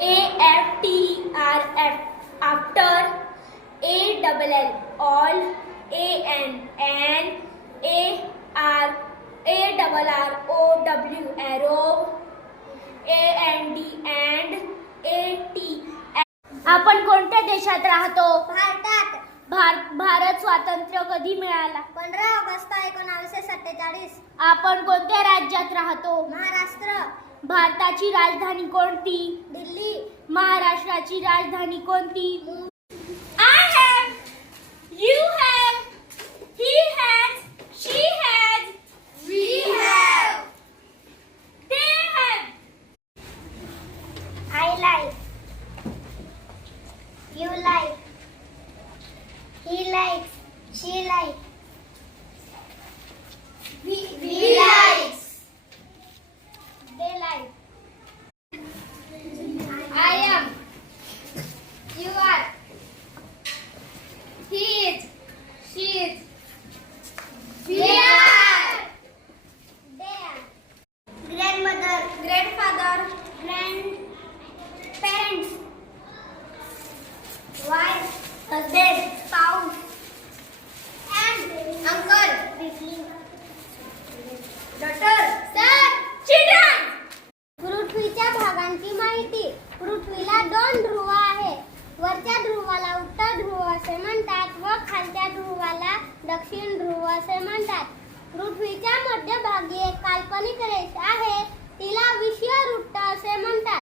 AFTRF after, ALL all, ANN ARRROW arrow, AND and AT. आपण कोणत्या देशात राहतो? भारतात. भारत स्वातंत्र्य कधी मिळाला? 15 ऑगस्ट 1947. आपण कोणत्या राज्यात राहतो? महाराष्ट्र. भारताची राजधानी कोणती? दिल्ली. महाराष्ट्राची राजधानी कोणती? I have, you have, he has, she has, We have. they have. I like. You like. He likes. She likes. We likes. They like. I am, you are, he is, she is, We are. They are. Grandmother. grandfather, Grandparents. Wife. Husband. Spouse. And uncle. Sibling. Daughter. sir, children. पृथ्वीच्या भागांची माहिती. पृथ्वीला 2 ध्रुव आहेत. वरच्या ध्रुवाला उत्तर ध्रुव असे म्हणतात व खालच्या ध्रुवाला दक्षिण ध्रुव असे म्हणतात. पृथ्वीच्या मध्यभागी एक काल्पनिक रेष आहे, तिला विषुववृत्त असे म्हणतात.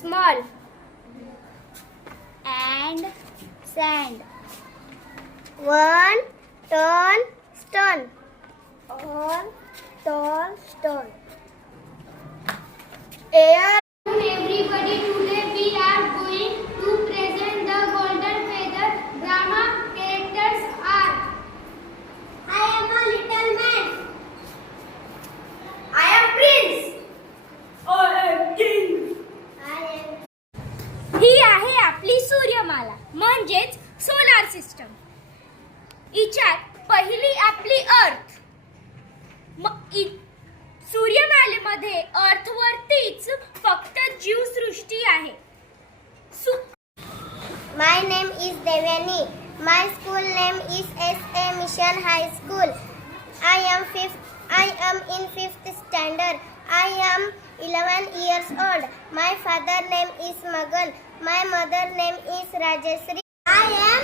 Small And sand. 1 ton stone. 1 ton stone. air. Everybody, today we are going to present the golden feather drama characters are. I am a little man. I am prince. I am king. I am. ही आहे आपली सूर्यमाला म्हणजेच solar system. हिच्यात पहिली आपली अर्थ. सूर्यमालेमध्ये अर्थवरतीच फक्त जीवसृष्टी आहे. My name is Devyani. My school name is SA Mission High School. I am in 5th standard. I am 11 years old. My father name is Magan. My mother name is Rajeshri. I am